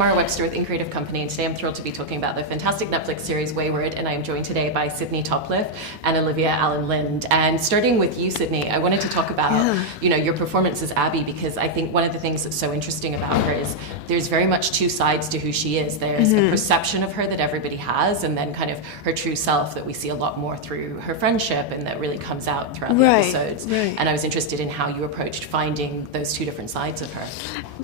Mara Webster with In Creative Company, and today I'm thrilled to be talking about the fantastic Netflix series Wayward, and I am joined today by Sydney Topliffe and Alyvia Alyn. And starting with you, Sydney, I wanted to talk about your performance as Abby, because I think one of the things that's so interesting about her is there's very much two sides to who she is. There's a perception of her that everybody has, and then kind of her true self that we see a lot more through her friendship, and that really comes out throughout the episodes. And I was interested in how you approached finding those two different sides of her.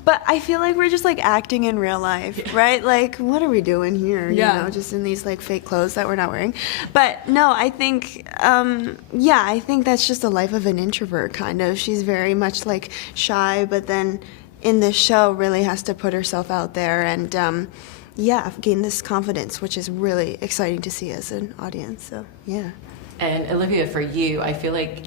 But I feel like we're just like acting in real life, right? Like, what are we doing here? You know, just in these like fake clothes that we're not wearing. But no, I think, I think that's just the life of an introvert, kind of. She's very much like shy, but then in this show really has to put herself out there and, gain this confidence, which is really exciting to see as an audience. So, yeah. And Alyvia, for you, I feel like,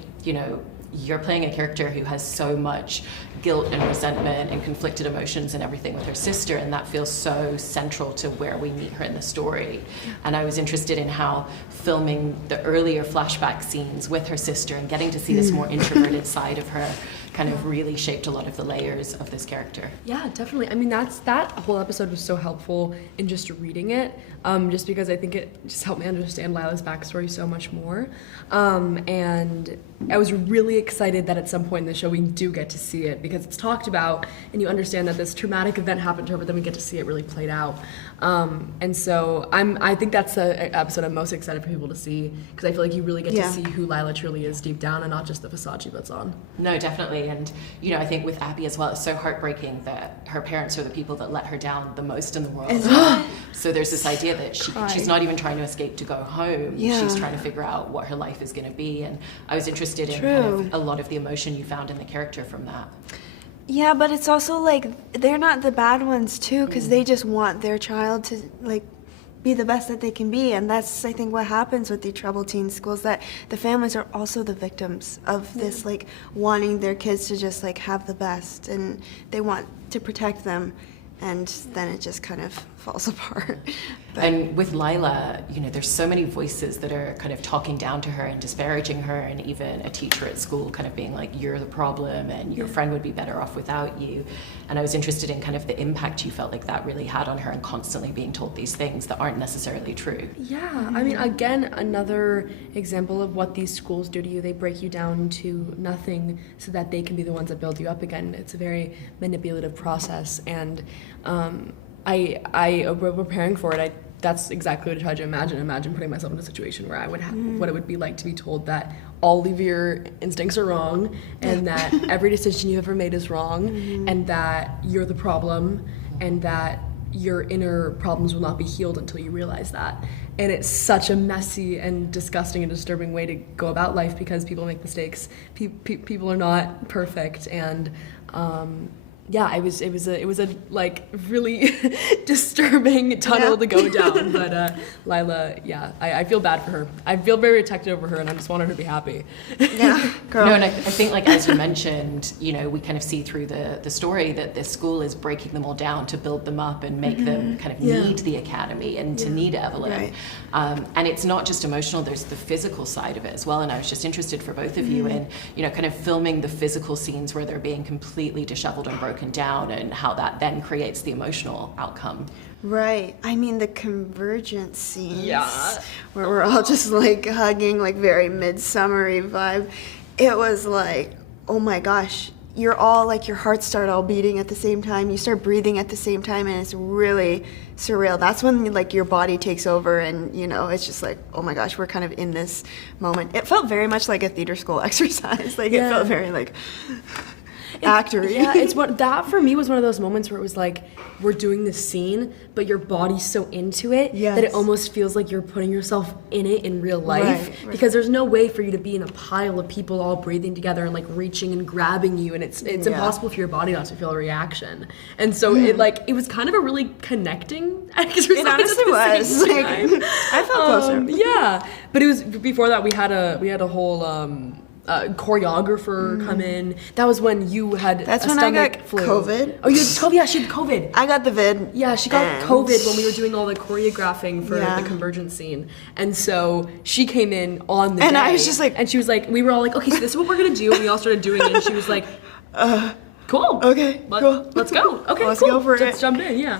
you're playing a character who has so much guilt and resentment and conflicted emotions and everything with her sister, and that feels so central to where we meet her in the story. And I was interested in how filming the earlier flashback scenes with her sister and getting to see this more introverted side of her kind of really shaped a lot of the layers of this character. Yeah, definitely. I mean, that whole episode was so helpful in just reading it, just because I think it just helped me understand Lila's backstory so much more. And I was really excited that at some point in the show we do get to see it, because it's talked about and you understand that this traumatic event happened to her, but then we get to see it really played out. And so I think that's the episode I'm most excited for people to see, because I feel like you really get to see who Lila truly is deep down and not just the facade she puts on. No, definitely. And I think with Abby as well, it's so heartbreaking that her parents are the people that let her down the most in the world. So there's this idea that she's not even trying to escape to go home. She's trying to figure out what her life is going to be. And I was interested in kind of a lot of the emotion you found in the character from that. Yeah, but it's also like they're not the bad ones too, because they just want their child to like be the best that they can be, and that's I think what happens with the troubled teen schools, that the families are also the victims of this, like wanting their kids to just like have the best, and they want to protect them, and then it just kind of falls apart. But and with Lila, there's so many voices that are kind of talking down to her and disparaging her, and even a teacher at school kind of being like, you're the problem and your friend would be better off without you. And I was interested in kind of the impact you felt like that really had on her, and constantly being told these things that aren't necessarily true. Yeah, I mean, again, another example of what these schools do to you. They break you down to nothing so that they can be the ones that build you up again. It's a very manipulative process, and we're preparing for it. That's exactly what I tried to imagine. Imagine putting myself in a situation where I would have what it would be like to be told that all of your instincts are wrong, and that every decision you ever made is wrong, and that you're the problem, and that your inner problems will not be healed until you realize that. And it's such a messy and disgusting and disturbing way to go about life, because people make mistakes. People are not perfect, and it was a like really disturbing tunnel to go down. But Lila, I feel bad for her. I feel very protected over her, and I just want her to be happy. Yeah, girl. No, and I think, like, as you mentioned, we kind of see through the story that this school is breaking them all down to build them up and make them kind of need the academy and to need Evelyn. And it's not just emotional, there's the physical side of it as well. And I was just interested for both of you in, kind of filming the physical scenes where they're being completely disheveled and broken down, and how that then creates the emotional outcome. Right. I mean, the convergence scenes where we're all just like hugging, like very midsummery vibe. It was like, oh my gosh, you're all like, your hearts start all beating at the same time. You start breathing at the same time, and it's really surreal. That's when like your body takes over, and it's just like, oh my gosh, we're kind of in this moment. It felt very much like a theater school exercise. Like it felt very like actory. Yeah, it's that for me was one of those moments where it was like, we're doing this scene, but your body's so into it that it almost feels like you're putting yourself in it in real life. Right. Because there's no way for you to be in a pile of people all breathing together and like reaching and grabbing you, and it's impossible for your body not to feel a reaction. And so it was kind of a really connecting exercise. It honestly was. Like, I felt closer. Yeah, but it was before that we had a whole choreographer come in. That was when you had That's a when stomach I got flu. COVID. Oh, you had COVID? Yeah, she had COVID. I got the vid. Yeah, she got COVID when we were doing all the choreographing for the convergence scene. And so she came in on the day. And I was just like... And she was like, we were all like, okay, so this is what we're going to do. And we all started doing it. And she was like, cool. Okay, cool. Let's go. Okay, Let's cool. go for it. Let's jump in, yeah.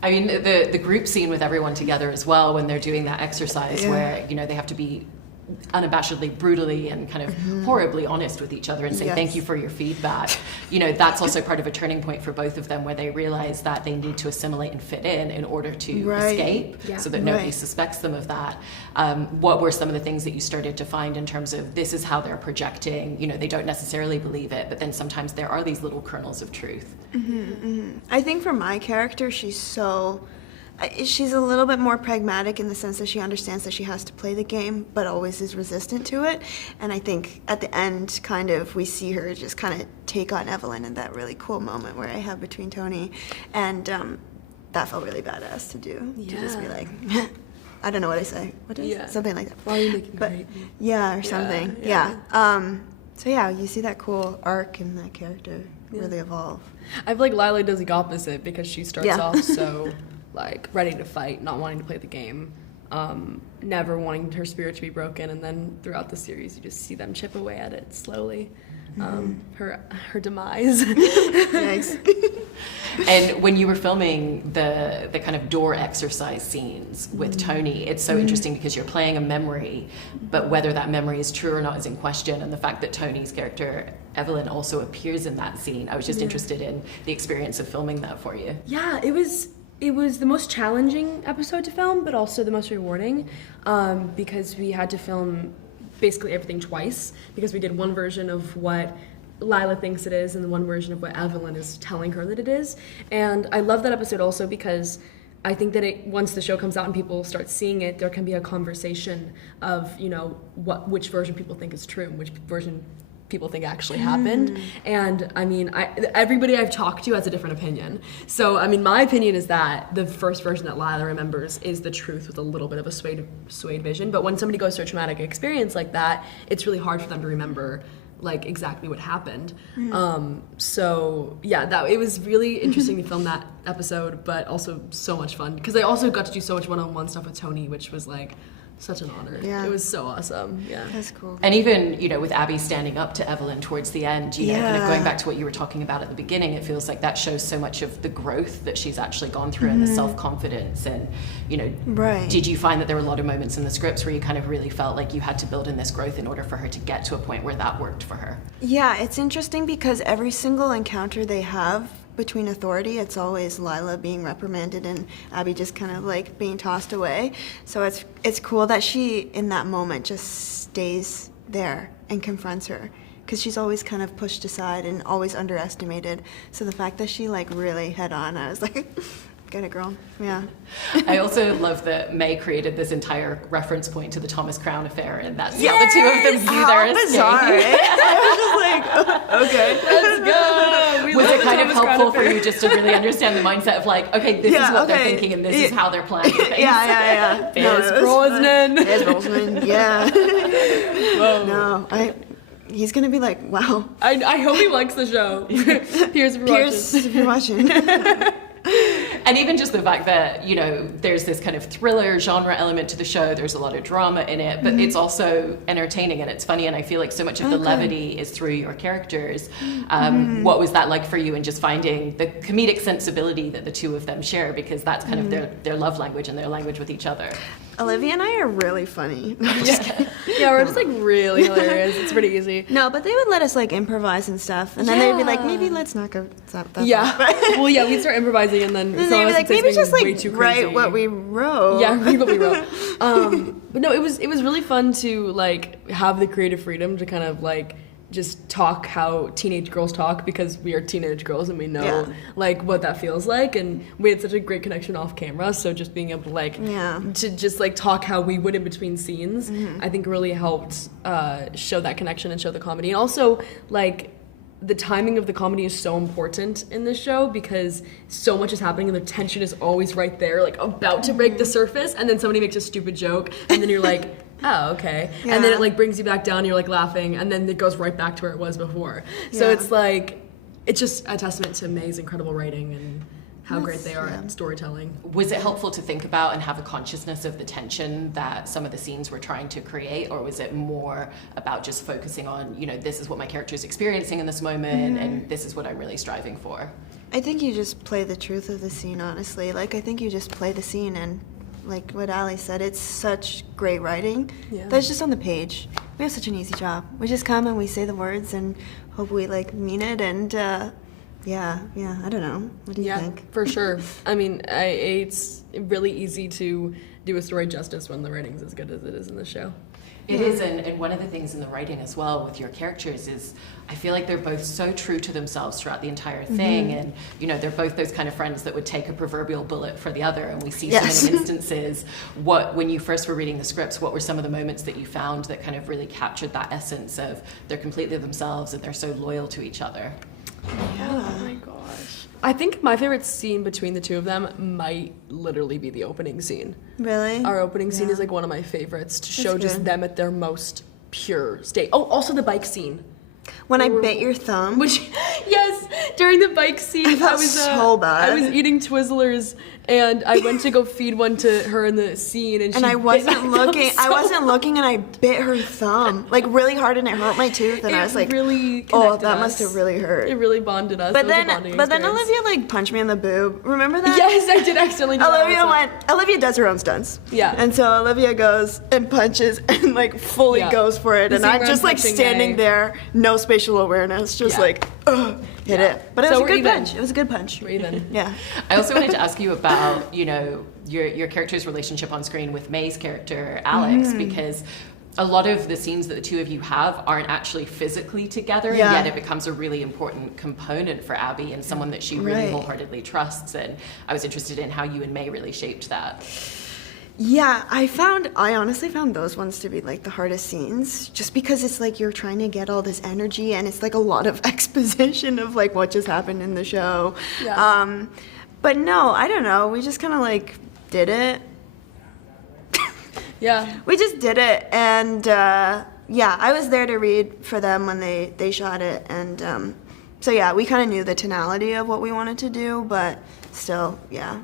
I mean, the group scene with everyone together as well, when they're doing that exercise where, you know, they have to be unabashedly, brutally, and kind of horribly honest with each other and say thank you for your feedback. You know, that's also part of a turning point for both of them, where they realize that they need to assimilate and fit in order to escape, so that nobody suspects them of that. What were some of the things that you started to find in terms of this is how they're projecting? You know, they don't necessarily believe it, but then sometimes there are these little kernels of truth. I think for my character, she's a little bit more pragmatic in the sense that she understands that she has to play the game, but always is resistant to it. And I think at the end, kind of, we see her just kind of take on Evelyn in that really cool moment where I have between Tony. And that felt really badass to do. To just be like, I don't know what I say. What is something like that. Why are you making great? Or something. So yeah, you see that cool arc in that character really evolve. I feel like Lila does the opposite, because she starts off so like ready to fight, not wanting to play the game, never wanting her spirit to be broken, and then throughout the series you just see them chip away at it slowly. Her demise. And when you were filming the kind of door exercise scenes with Tony, it's so interesting because you're playing a memory, but whether that memory is true or not is in question. And the fact that Tony's character Evelyn also appears in that scene, I was just interested in the experience of filming that for you. Yeah, it was the most challenging episode to film, but also the most rewarding, because we had to film basically everything twice, because we did one version of what Lila thinks it is and one version of what Evelyn is telling her that it is. And I love that episode also because I think that once the show comes out and people start seeing it, there can be a conversation of, you know, which version people think is true and which version people think actually happened. And I mean, everybody I've talked to has a different opinion. So I mean, my opinion is that the first version that Lila remembers is the truth with a little bit of a swayed vision. But when somebody goes through a traumatic experience like that, it's really hard for them to remember like exactly what happened. So yeah, it was really interesting to film that episode, but also so much fun because I also got to do so much one-on-one stuff with Tony, which was like such an honor. Yeah. It was so awesome. Yeah. That's cool. And even, you know, with Abby standing up to Evelyn towards the end, you know, kind of going back to what you were talking about at the beginning, it feels like that shows so much of the growth that she's actually gone through and the self-confidence. And, you know, did you find that there were a lot of moments in the scripts where you kind of really felt like you had to build in this growth in order for her to get to a point where that worked for her? Yeah, it's interesting because every single encounter they have between authority, it's always Lila being reprimanded and Abby just kind of like being tossed away. So it's cool that she, in that moment, just stays there and confronts her, because she's always kind of pushed aside and always underestimated. So the fact that she like really head on, I was like, get it, girl. Yeah. I also love that May created this entire reference point to the Thomas Crown affair, and that's how the two of them view their escape. Bizarre, right? I was just like, okay, Let's go. Was it kind of helpful for you just to really understand the mindset of like, okay, this is what they're thinking and this is how they're planning things? Yeah. Pierce Brosnan. Pierce Brosnan, yeah. Whoa. No, he's gonna be like, wow. I hope he likes the show. Pierce, If you're watching. And even just the fact that, you know, there's this kind of thriller genre element to the show, there's a lot of drama in it, but it's also entertaining and it's funny, and I feel like so much of the levity is through your characters. What was that like for you, and just finding the comedic sensibility that the two of them share, because that's kind of their love language and their language with each other? Alyvia and I are really funny. Yeah, we're just like really hilarious. It's pretty easy. No, but they would let us like improvise and stuff, and then they'd be like, maybe let's not go that far. Well, yeah, we'd start improvising, and then they'd be like, maybe just like write what we wrote. Yeah, read what we wrote. But no, it was really fun to like have the creative freedom to kind of like just talk how teenage girls talk, because we are teenage girls and we know like what that feels like, and we had such a great connection off camera, so just being able to like to just like talk how we would in between scenes, I think really helped show that connection and show the comedy. And also like the timing of the comedy is so important in this show, because so much is happening and the tension is always right there, like about to break the surface, and then somebody makes a stupid joke and then you're like, oh, okay. Yeah. And then it like brings you back down, you're like laughing, and then it goes right back to where it was before. So it's like, it's just a testament to May's incredible writing and how great they are at storytelling. Was it helpful to think about and have a consciousness of the tension that some of the scenes were trying to create, or was it more about just focusing on, you know, this is what my character is experiencing in this moment and this is what I'm really striving for? I think you just play the truth of the scene, honestly. Like, I think you just play the scene, and like what Ali said, it's such great writing that's just on the page. We have such an easy job. We just come and we say the words and hope we like mean it, and yeah, I don't know. What do you think? For sure. I mean, it's really easy to do a story justice when the writing's as good as it is in the show. It is, and one of the things in the writing as well with your characters is I feel like they're both so true to themselves throughout the entire thing, and you know, they're both those kind of friends that would take a proverbial bullet for the other, and we see so many instances. When you first were reading the scripts, what were some of the moments that you found that kind of really captured that essence of they're completely themselves and they're so loyal to each other? Oh my gosh. I think my favorite scene between the two of them might literally be the opening scene. Really? Our opening scene is like one of my favorites to show just them at their most pure state. Oh, also the bike scene. When I bit your thumb. Yes, during the bike scene, I was so bad. I was eating Twizzlers, and I went to go feed one to her in the scene, and I wasn't looking. I wasn't looking, and I bit her thumb like really hard, and it hurt my tooth. And I was like, really "Oh, that must have really hurt." It really bonded us. But then Alyvia like punched me in the boob. Remember that? Yes, I did accidentally do that. Alyvia does her own stunts. Yeah. And so Alyvia goes and punches and like fully goes for it, and I'm just like standing there, no spatial awareness, just like, hit it. But it was a good punch. It was a good punch. We're even. Yeah. I also wanted to ask you about, you know, your character's relationship on screen with May's character, Alex, because a lot of the scenes that the two of you have aren't actually physically together, and yet it becomes a really important component for Abby and someone that she really wholeheartedly trusts. And I was interested in how you and May really shaped that. Yeah, I honestly found those ones to be like the hardest scenes, just because it's like you're trying to get all this energy, and it's like a lot of exposition of like what just happened in the show. Yeah. But no, I don't know. We just kind of like did it. Yeah. We just did it, and I was there to read for them when they shot it, and so yeah, we kind of knew the tonality of what we wanted to do, but still, yeah.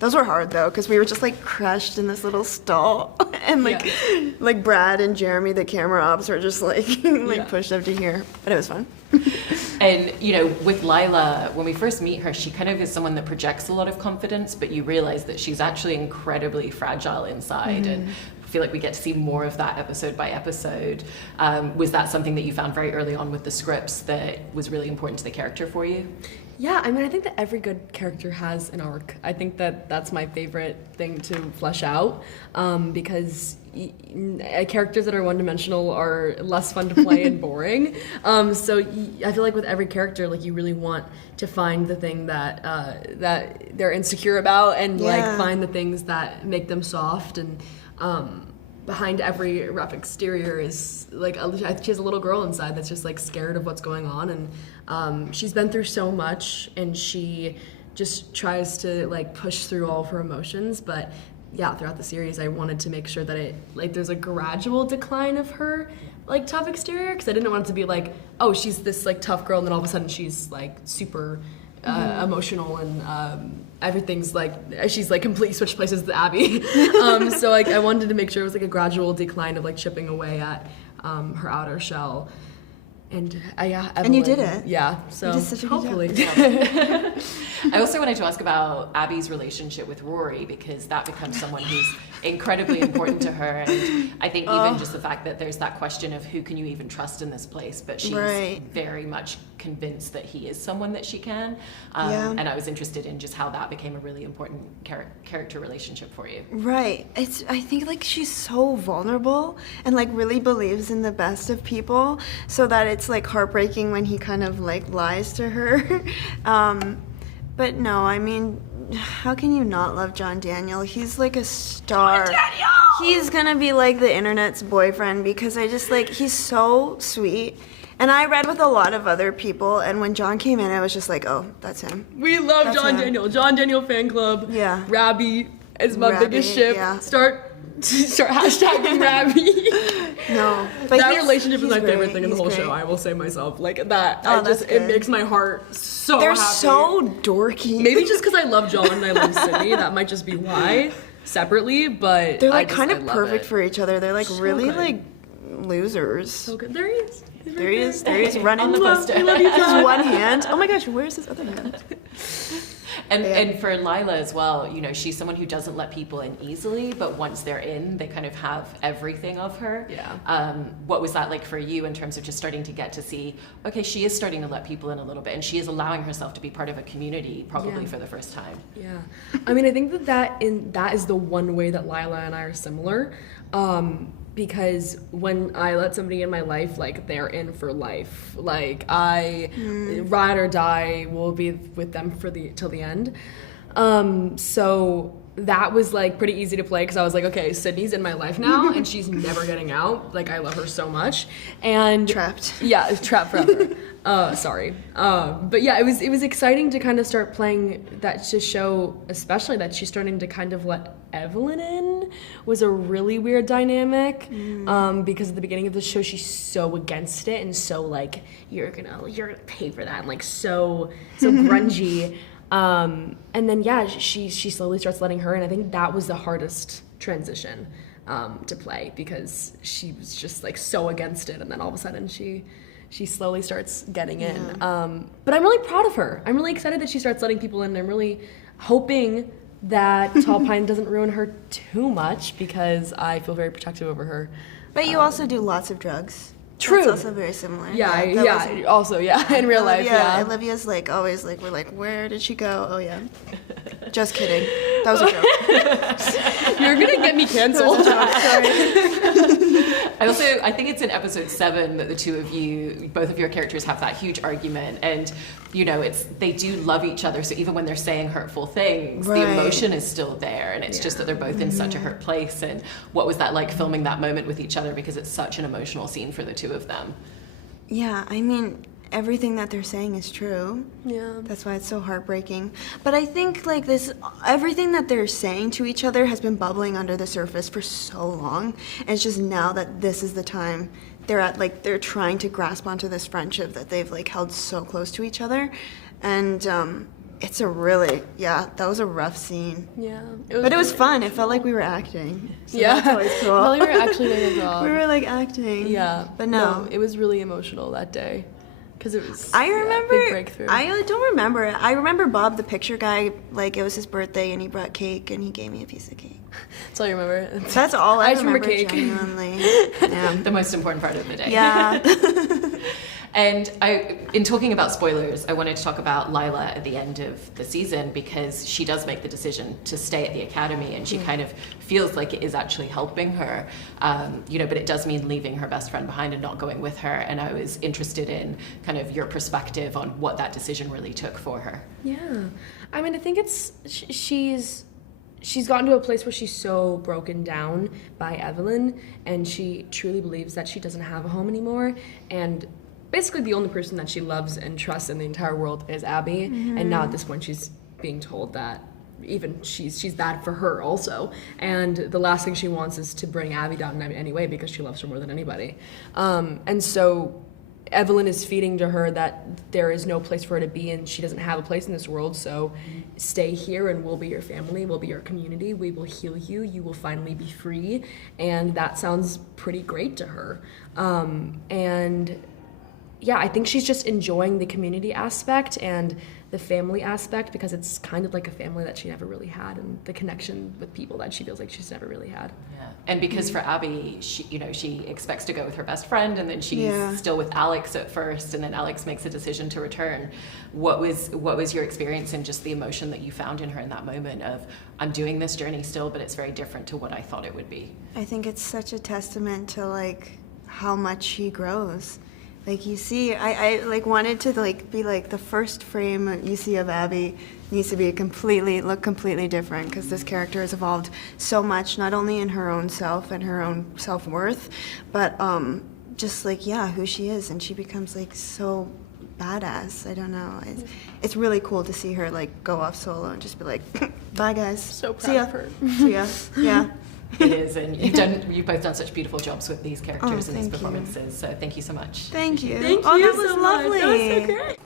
Those were hard though, because we were just like crushed in this little stall, and like Brad and Jeremy, the camera ops, were just like pushed up to here. But it was fun. And you know, with Lila, when we first meet her, she kind of is someone that projects a lot of confidence, but you realize that she's actually incredibly fragile inside, and I feel like we get to see more of that episode by episode. Was that something that you found very early on with the scripts that was really important to the character for you? Yeah, I mean, I think that every good character has an arc. I think that that's my favorite thing to flesh out, because characters that are one-dimensional are less fun to play and boring. So I feel like with every character, like you really want to find the thing that that they're insecure about, and like find the things that make them soft. And behind every rough exterior is like she has a little girl inside that's just like scared of what's going on, and she's been through so much, and she just tries to like push through all of her emotions. But yeah, throughout the series, I wanted to make sure that it like there's a gradual decline of her like tough exterior, because I didn't want it to be like, oh, she's this like tough girl, and then all of a sudden she's like super emotional, and everything's like she's like completely switched places with Abby. So like I wanted to make sure it was like a gradual decline of like chipping away at her outer shell. And Evelyn, and you did it. Yeah, so you did such a hopefully. good job. I also wanted to ask about Abby's relationship with Rory, because that becomes someone who's incredibly important to her, and I think even just the fact that there's that question of who can you even trust in this place, but she's very much convinced that he is someone that she can, and I was interested in just how that became a really important character relationship for you. Right. I think like she's so vulnerable and like really believes in the best of people, so that it's like heartbreaking when he kind of like lies to her. But no, I mean, how can you not love John Daniel? He's like a star. John Daniel! He's gonna be like the internet's boyfriend, because I just like, he's so sweet. And I read with a lot of other people, and when John came in, I was just like, oh, that's him. We love John Daniel. John Daniel fan club. Yeah. Rabbi is my biggest ship. Yeah. Start hashtagging Rabbi. No, but that relationship is my favorite thing in the whole show. I will say myself, like that. It makes my heart so They're happy. So dorky. Maybe just because I love John and I love Sydney, that might just be why. Separately, but they're like kind of perfect for each other. They're like so really good. losers. So good. There he is. There he is. There he is running on the poster. We love you. Just one hand. Oh my gosh, where's his other hand? And for Lila as well, you know, she's someone who doesn't let people in easily, but once they're in, they kind of have everything of her. Yeah. What was that like for you in terms of just starting to get to see, okay, she is starting to let people in a little bit, and she is allowing herself to be part of a community probably for the first time. Yeah. I mean, I think that is the one way that Lila and I are similar. Because when I let somebody in my life, like, they're in for life. Like, I ride or die will be with them till the end. So that was like pretty easy to play because I was like, okay, Sydney's in my life now and she's never getting out. Like, I love her so much. And Trapped. Yeah, trapped forever. Sorry. But yeah, it was exciting to kind of start playing that, to show especially that she's starting to kind of let Evelyn in was a really weird dynamic. Because at the beginning of the show she's so against it and so like, you're gonna pay for that, and like so grungy. And then yeah, she slowly starts letting her in. I think that was the hardest transition to play because she was just like so against it, and then all of a sudden she slowly starts getting in. But I'm really proud of her. I'm really excited that she starts letting people in. I'm really hoping that Tall Pine doesn't ruin her too much because I feel very protective over her. But you also do lots of drugs. True. That's also very similar. Yeah, that yeah. Also, yeah, in real life, yeah. Olivia's like always like, we're like, where did she go? Oh yeah. Just kidding. That was a joke. You're gonna get me canceled. I think it's in episode 7 that the two of you, both of your characters have that huge argument, and you know, they do love each other, so even when they're saying hurtful things, the emotion is still there, and it's just that they're both in such a hurt place. And what was that like, filming that moment with each other, because it's such an emotional scene for the two of them? Yeah, I mean, everything that they're saying is true. Yeah. That's why it's so heartbreaking. But I think like everything that they're saying to each other has been bubbling under the surface for so long. And it's just now that this is the time they're trying to grasp onto this friendship that they've like held so close to each other. And it's a really, that was a rough scene. Yeah. But it was fun. It felt like we were acting. So Yeah. that's always cool. Well, we were actually doing a job. We were like acting. Yeah. But no. It was really emotional that day. Because it was I remember, big breakthrough. I don't remember it. I remember Bob, the picture guy, like it was his birthday and he brought cake and he gave me a piece of cake. That's all you remember? That's all I just remember cake. Genuinely. Yeah. The most important part of the day. Yeah. And in talking about spoilers, I wanted to talk about Lila at the end of the season, because she does make the decision to stay at the academy, and she kind of feels like it is actually helping her, but it does mean leaving her best friend behind and not going with her. And I was interested in kind of your perspective on what that decision really took for her. Yeah. I mean, I think she's gotten to a place where she's so broken down by Evelyn, and she truly believes that she doesn't have a home anymore, and basically the only person that she loves and trusts in the entire world is Abby. And now at this point she's being told that even she's bad for her also, and the last thing she wants is to bring Abby down in any way because she loves her more than anybody. And so Evelyn is feeding to her that there is no place for her to be and she doesn't have a place in this world, so stay here and we'll be your family, we'll be your community, we will heal you, you will finally be free. And that sounds pretty great to her. And yeah, I think she's just enjoying the community aspect and the family aspect, because it's kind of like a family that she never really had, and the connection with people that she feels like she's never really had. Yeah. And because for Abby, she expects to go with her best friend, and then she's still with Alex at first, and then Alex makes a decision to return. What was your experience and just the emotion that you found in her in that moment of, I'm doing this journey still, but it's very different to what I thought it would be? I think it's such a testament to like how much she grows. Like you see, I like wanted to like be like the first frame you see of Abby needs to be look completely different, because this character has evolved so much, not only in her own self and her own self-worth, but just like who she is, and she becomes like so badass. I don't know. It's really cool to see her like go off solo and just be like, bye guys. So proud See ya. of her. See ya. Yeah. It is, and you've both done such beautiful jobs with these characters and these performances. So thank you so much. Thank you. Thank Oh, you that was so lovely. much. That was so great.